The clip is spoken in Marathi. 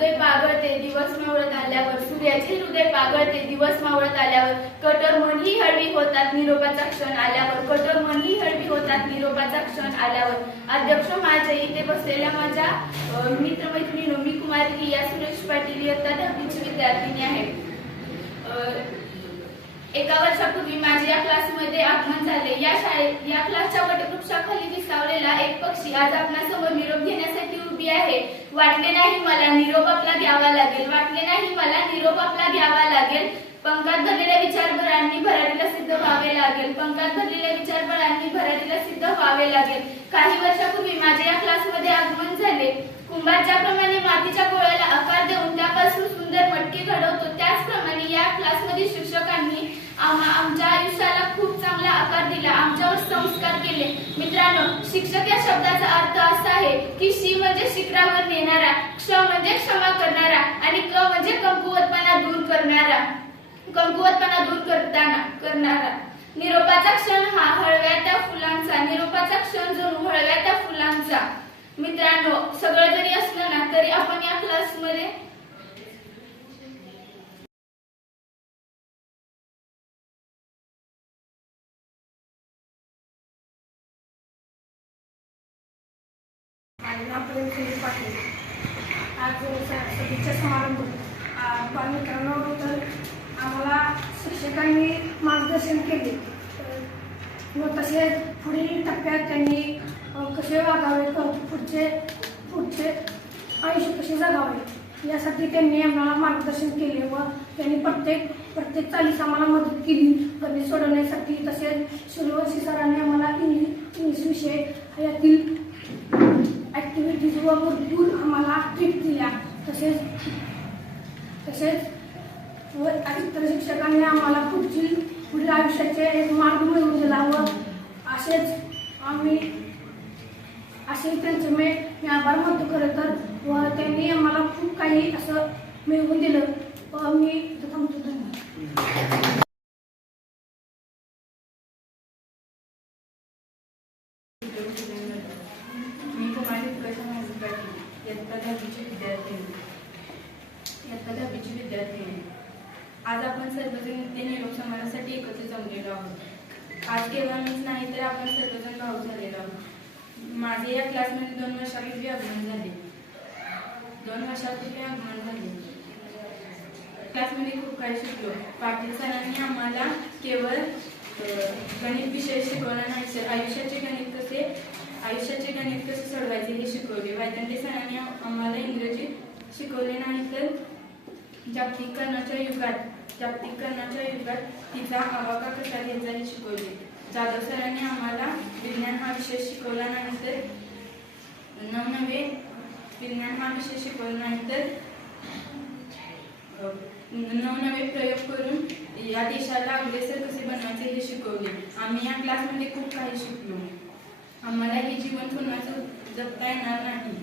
हृदय पागळते दिवस मावळत आल्यावर सूर्याचे हृदय पागळते दिवस मावळत आल्यावर कठोर मनही हळवी होतात निरोपाचा क्षण आल्यावर कठोर मनही हळवी होतात निरोपाचा क्षण आल्यावर. अध्यक्ष माझ्या इथे बसलेल्या माझ्या मित्र मैत्रिणी मी कुमारी या सुरेश पाटील इयत्ता दहावीची विद्यार्थिनी आहे. एका वर्षापूर्वी माझे या क्लासमध्ये आगमन झाले. या शाळेत या क्लासच्या वटवृक्षाखाली विसावलेला एक पक्षी आज आपणासमोर निरोप घेण्यासाठी वाटले नाही मला निरोप आपला घ्यावा लागेल. वाटले नाही मला निरोप आपला घ्यावा लागेल. पंखात भरलेल्या विचारभरांनी भरारीला सिद्ध व्हावे लागेल. पंखात भरलेल्या विचारभरांनी भरारीला सिद्ध व्हावे लागेल. काही वर्षापूर्वी माझे या क्लासमध्ये आगमन झाले. कुंभार ज्याप्रमाणे मातीच्या गोळ्याला आकार देऊन त्यापासून सुंदर मटके घडवतो. त्याचप्रमाणे या क्लासमध्ये शिक्षकांनी आमच्या आयुष्याला खूप चांगला आकार दिला आमच्यावर संस्कार केले मित्रांनो शिक्षक या शब्दाचा अर्थ असा आहे की शी म्हणजे शिखरावर नेणारा क्ष म्हणजे क्षमा करणारा आणि क म्हणजे कमकुवतपणा दूर करणारा. कमकुवतपणा दूर करताना करणारा. निरोपाचा क्षण हा हळव्या त्या फुलांचा निरोपाचा क्षण जणू हळव्या त्या फुलांचा. मित्रांनो सगळं जरी असलं ना तरी आपण या क्लासमध्ये माझे सुनील पाटील आज सभेच्या समारंभ मित्रांनो तर आम्हाला शिक्षकांनी मार्गदर्शन केले. व तसेच पुढील टप्प्यात त्यांनी कसे वागावे पुढचे पुढचे आयुष्य कसे जगावे यासाठी त्यांनी आम्हाला मार्गदर्शन केले व त्यांनी प्रत्येक प्रत्येक चालीस आम्हाला मदत केली. गणित सोडवण्यासाठी तसेच सूर्यवंशी सरांनी आम्हाला इंग्लिश इंग्लिश विषय यातील ॲक्टिव्हिटीज व भरपूर आम्हाला ट्रीप दिल्या तसेच तसेच व इतर शिक्षकांनी आम्हाला पुढची पुढील आयुष्याचे एक मार्ग मिळवून दिला व असेच आम्ही असे त्यांचे मी मी आभार मानतो खरं तर. व त्यांनी आम्हाला खूप काही असं मिळवून दिलं. व मी इथं थांबतो. धन्यवाद मी कुमारी प्रशांत पाटील इयत्ता दहावीची विद्यार्थिनी इयत्ता दहावीची विद्यार्थिनी आज आपण सर्वजण नित्य निरोप समाजासाठी एकत्र जमलेलो आहोत. आज केव्हाच नाही तर आपण सर्वजण भाऊ झालेलो आहोत. माझे या क्लासमध्ये दोन वर्षापूर्वी आगमन झाले. दोन वर्षापूर्वी आगमन झाले. क्लासमध्ये खूप काही शिकलो. पाटील सरांनी आम्हाला केवळ गणित विषय शिकवला नाही सर. आयुष्याचे गणित कसे? आयुष्याचे गणित कसे सोडवायचे? हे सरांनी आम्हाला इंग्रजी शिकवले नाही तर जागतिकरणाच्या युगात जागतिकरणाच्या युगात तिचा आवाका कसा घ्यायचा हे शिकवले जाधव सरांनी आम्हाला विज्ञान हा विषय शिकवला नाही तर नवनवे विज्ञान हा विषय शिकवला नाही तर नवनवे प्रयोग करून या देशाला अग्रेसर कसे बनवायचे हे शिकवले आम्ही या क्लासमध्ये खूप काही शिकलो आम्हाला हे जीवन पुन्हा जगता येणार नाही